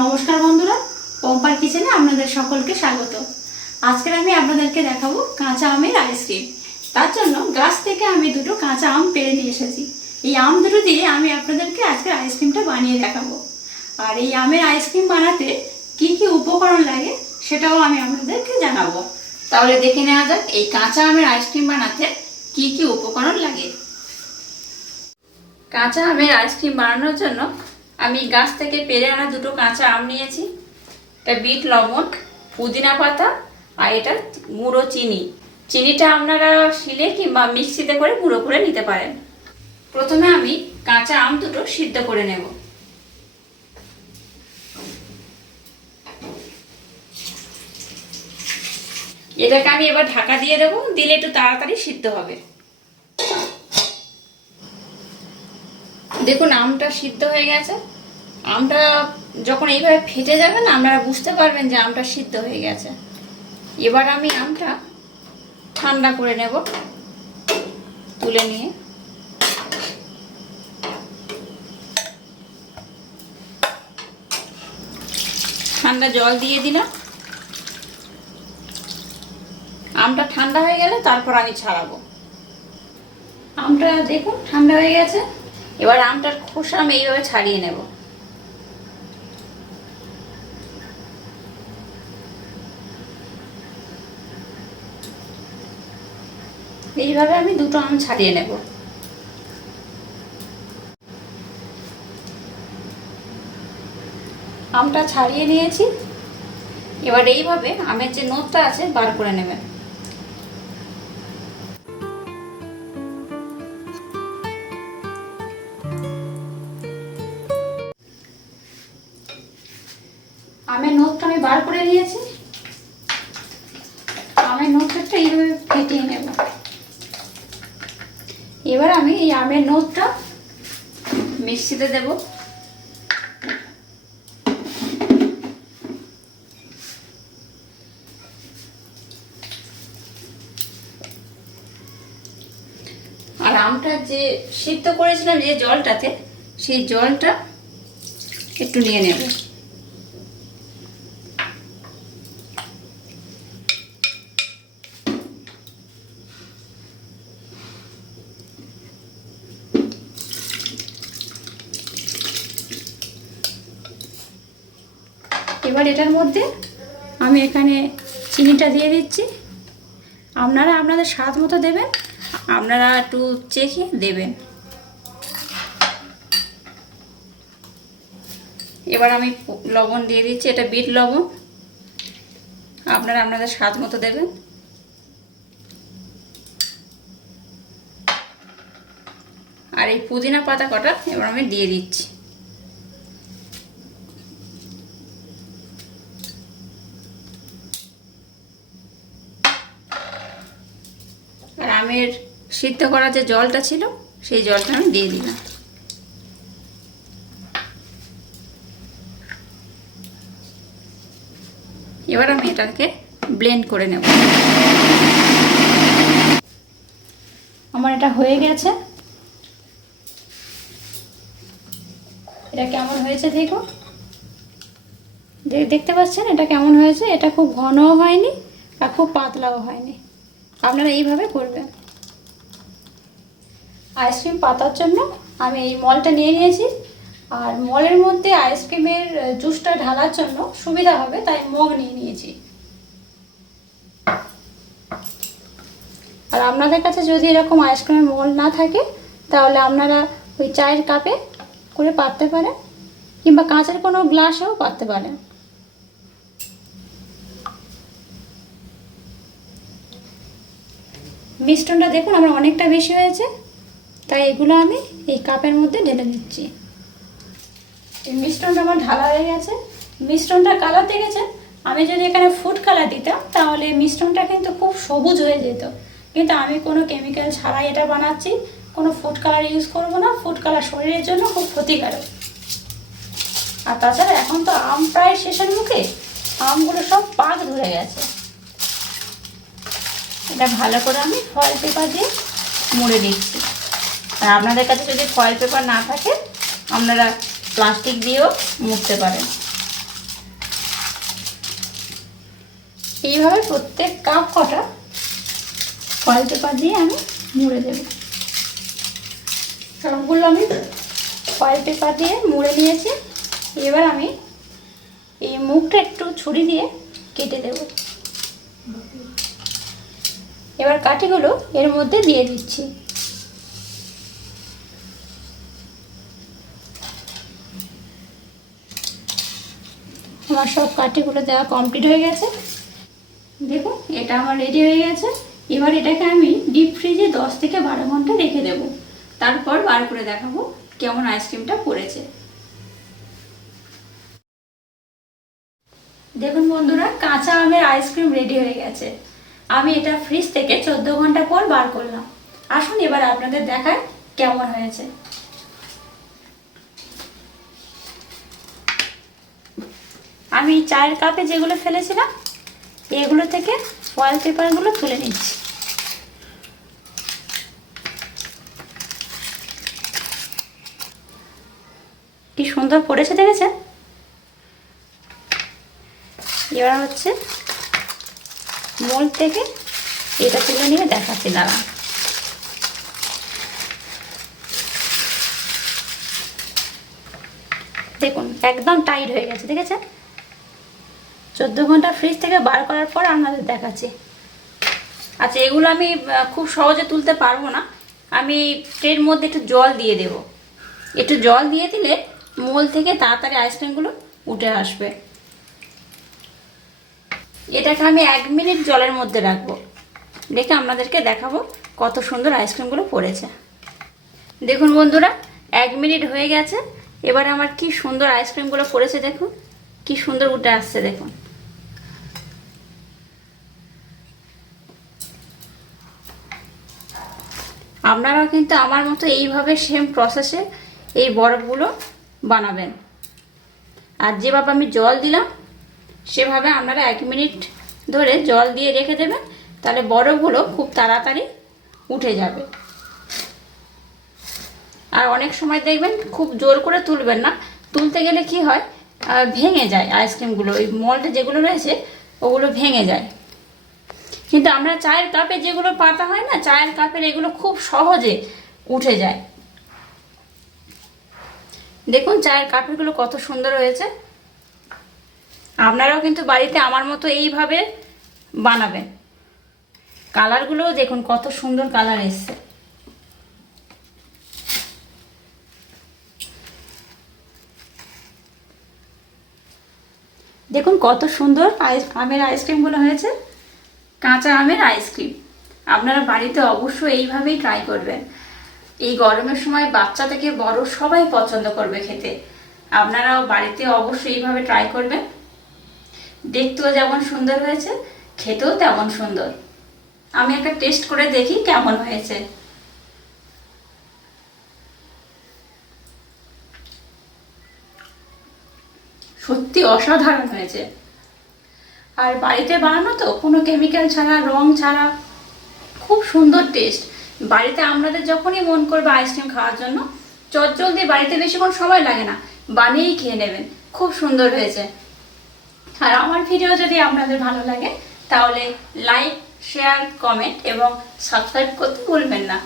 নমস্কার বন্ধুরা, পম্পার কিচেনে আপনাদের সকলকে স্বাগত। আজকে আমি আপনাদেরকে দেখাবো কাঁচা আমের আইসক্রিম। তার জন্য গাছ থেকে আমি দুটো কাঁচা আম পেড়ে নিয়ে এসেছি। এই আম দুটো দিয়ে আমি আপনাদেরকে আজকের আইসক্রিমটা বানিয়ে দেখাবো। আর এই আমের আইসক্রিম বানাতে কি কি উপকরণ লাগে সেটাও আমি আপনাদেরকে জানাবো। তাহলে দেখে নেওয়া যাক এই কাঁচা আমের আইসক্রিম বানাতে কি কি উপকরণ লাগে। কাঁচা আমের আইসক্রিম বানানোর জন্য আমি গাছ থেকে পেড়ে আনা দুটো কাঁচা আম নিয়েছি। এটা বিট লবণ, পুদিনা পাতা আর এটা গুঁড়ো চিনি। চিনিটা আপনারা শিলে কিংবা মিক্সিতে করে গুঁড়ো করে নিতে পারেন। প্রথমে আমি কাঁচা আম দুটো সিদ্ধ করে নেব। এটাকে আমি এবার ঢাকা দিয়ে দেবো, দিলে একটু তাড়াতাড়ি সিদ্ধ হবে। দেখুন আমটা সিদ্ধ হয়ে গেছে। আমটা যখন এইভাবে ফেটে যাবে না, আপনারা বুঝতে পারবেন যে আমটা সিদ্ধ হয়ে গেছে। এবার আমি আমটা ঠান্ডা করে নেব, তুলে নিয়ে ঠান্ডা জল দিয়ে দিলাম। আমটা ঠান্ডা হয়ে গেলে তারপর আমি ছাড়াবো। আমটা দেখুন ঠান্ডা হয়ে গেছে। এবার আমটার খোসা আমি এইভাবে ছাড়িয়ে নেব। এইভাবে আমি দুটো আম ছাড়িয়ে নেব। আমটা ছাড়িয়ে নিয়েছি। এবার এইভাবে আমের যে নোটটা আছে বার করে নেবেন। আমের নোটটা আমি বার করে নিয়েছি। আমের নোটটা এইভাবে ফেটিয়ে নেব। এবার আমি এই আমের নোটটা মিক্সিতে দেব। আর আমটা যে সিদ্ধ করেছিলাম যে জলটাতে, সেই জলটা একটু নিয়ে নেব। এবার এটার মধ্যে আমি এখানে চিনিটা দিয়ে দিচ্ছি। আপনারা আপনাদের স্বাদ মতো দেবেন, আপনারা একটু চেখে দেবেন। এবার আমি লবণ দিয়ে দিচ্ছি, এটা বিট লবণ, আপনারা আপনাদের স্বাদ মতো দেবেন। আর এই পুদিনা পাতা কটা এবার আমি দিয়ে দিচ্ছি। আর আমের সিদ্ধ করা যে জলটা ছিল সেই জলটা আমি দিয়ে দিলাম। এবার আমি এটাকে ব্লেন্ড করে নেব। আমার এটা হয়ে গেছে। এটা কেমন হয়েছে দেখো, দেখতে পাচ্ছেন এটা কেমন হয়েছে। এটা খুব ঘনও হয়নি আর খুব পাতলাও হয়নি। আপনারা এইভাবে করবেন। আইসক্রিম পাতার জন্য আমি এই মলটা নিয়ে নিয়েছি। আর মলের মধ্যে আইসক্রিমের জুসটা ঢালার জন্য সুবিধা হবে তাই মগ নিয়ে নিয়েছি। আর আপনাদের কাছে যদি এরকম আইসক্রিমের মল না থাকে তাহলে আপনারা ওই চায়ের কাপে করে পাততে পারেন, কিংবা কাঁচের কোনো গ্লাসেও পাততে পারেন। মিষ্টনটা দেখুন আমার অনেকটা বেশি হয়েছে, তাই এগুলো আমি এই কাপের মধ্যে ঢেলে দিচ্ছি। এই মিষ্টনটা আমার ঢালা হয়ে গেছে। মিষ্টনটা কালার দেখেছেন, আমি যদি এখানে ফুড কালার দিতাম তাহলে মিষ্টনটা কিন্তু খুব সবুজ হয়ে যেত, কিন্তু আমি কোনো কেমিক্যাল ছাড়াই এটা বানাচ্ছি। কোনো ফুড কালার ইউজ করব না। ফুড কালার শরীরের জন্য খুব ক্ষতিকারক। আর তাছাড়া এখন তো আম প্রায় শেষের মুখে, আমগুলো সব পাক ধরে গেছে। এটা ভালো করে আমি ফয়েল পেপার দিয়ে মুড়ে দিচ্ছি। আর আপনাদের কাছে যদি ফয়েল পেপার না থাকে আপনারা প্লাস্টিক দিয়েও মুড়তে পারেন। এইভাবে প্রত্যেক কাপ কটা ফয়েল পেপার দিয়ে আমি মুড়ে দেব। সবগুলো আমি ফয়েল পেপার দিয়ে মুড়ে নিয়েছি। এবার আমি এই মুখটা একটু ছুরি দিয়ে কেটে দেব। এবার কাঠিগুলো এর মধ্যে দিয়ে দিচ্ছি। আমার সব কাঠিগুলো দেওয়া কমপ্লিট হয়ে গেছে। দেখুন এটা আমার রেডি হয়ে গেছে। এবার এটাকে আমি ডিপ ফ্রিজে 10 থেকে 12 ঘন্টা রেখে দেব। তারপর বার করে দেখাবো কেমন আইসক্রিমটা পড়েছে। দেখুন বন্ধুরা, কাঁচা আমের আইসক্রিম রেডি হয়ে গেছে। আমি এটা ফ্রিজ থেকে 14 ঘন্টা পর বার করলাম। আসুন এবার আপনাদের দেখায় কেমন হয়েছে। আমি চায়ের কাপে যেগুলো ফেলেছিলাম এগুলো থেকে ফয়েল পেপারগুলো তুলে নিচ্ছি। কি সুন্দর পড়েছে দেখেছেন। এবার হচ্ছে মোল্ড থেকে এটা তুলে নিয়ে দেখাচ্ছি, দাঁড়ান। দেখুন একদম টাইট হয়ে গেছে, দেখেছেন। 14 ঘন্টা ফ্রিজ থেকে বার করার পর আপনাদের দেখাচ্ছি। আচ্ছা, এগুলো আমি খুব সহজে তুলতে পারবো না। আমি ট্রের মধ্যে একটু জল দিয়ে দেব। একটু জল দিয়ে দিলে মোল থেকে তাড়াতাড়ি আইসক্রিমগুলো উঠে আসবে। এটাকে আমি 1 মিনিট জলের মধ্যে রাখবো, রেখে আপনাদেরকে দেখাবো কত সুন্দর আইসক্রিমগুলো পড়েছে। দেখুন বন্ধুরা, 1 মিনিট হয়ে গেছে। এবারে আমার কি সুন্দর আইসক্রিমগুলো পড়েছে, দেখুন কি সুন্দর উঠে আসছে। দেখুন আপনারাও কিন্তু আমার মতো এইভাবে সেম প্রসেসে এই বরফগুলো বানাবেন। আর যেভাবে আমি জল দিলাম সেভাবে আপনারা 1 মিনিট ধরে জল দিয়ে রেখে দেবেন, তাহলে বরফগুলো খুব তাড়াতাড়ি উঠে যাবে। আর অনেক সময় দেখবেন খুব জোর করে তুলবেন না, তুলতে গেলে কি হয় ভেঙে যায় আইসক্রিমগুলো, ওই মল্টে যেগুলো রয়েছে ওগুলো ভেঙে যায়। কিন্তু আমরা চায়ের কাপে যেগুলো পাতা হয় না, চায়ের কাপের এগুলো খুব সহজে উঠে যায়। দেখুন চায়ের কাপেরগুলো কত সুন্দর হয়েছে। আপনারাও কিন্তু বাড়িতে আমার মতো এইভাবে বানাবেন। কালারগুলোও দেখুন কত সুন্দর কালার এসছে। দেখুন কত সুন্দর আমের আইসক্রিমগুলো হয়েছে, কাঁচা আমের আইসক্রিম। আপনারা বাড়িতে অবশ্যই এইভাবেই ট্রাই করবেন। এই গরমের সময় বাচ্চা থেকে বড় সবাই পছন্দ করবে খেতে। আপনারাও বাড়িতে অবশ্যই এইভাবে ট্রাই করবেন। দেখতেও যেমন সুন্দর হয়েছে, খেতেও তেমন সুন্দর। আমি একটা টেস্ট করে দেখি কেমন হয়েছে। সত্যি অসাধারণ হয়েছে। আর বাড়িতে বানানো তো, কোনো কেমিক্যাল ছাড়া, রং ছাড়া, খুব সুন্দর টেস্ট। বাড়িতে আপনাদের যখনই মন করবে আইসক্রিম খাওয়ার জন্য, চটজলদি, বাড়িতে বেশিক্ষণ সময় লাগে না, বানিয়েই খেয়ে নেবেন। খুব সুন্দর হয়েছে। আর আমার ভিডিও যদি আপনাদের ভালো লাগে তাহলে লাইক, শেয়ার, কমেন্ট এবং সাবস্ক্রাইব করতে ভুলবেন না।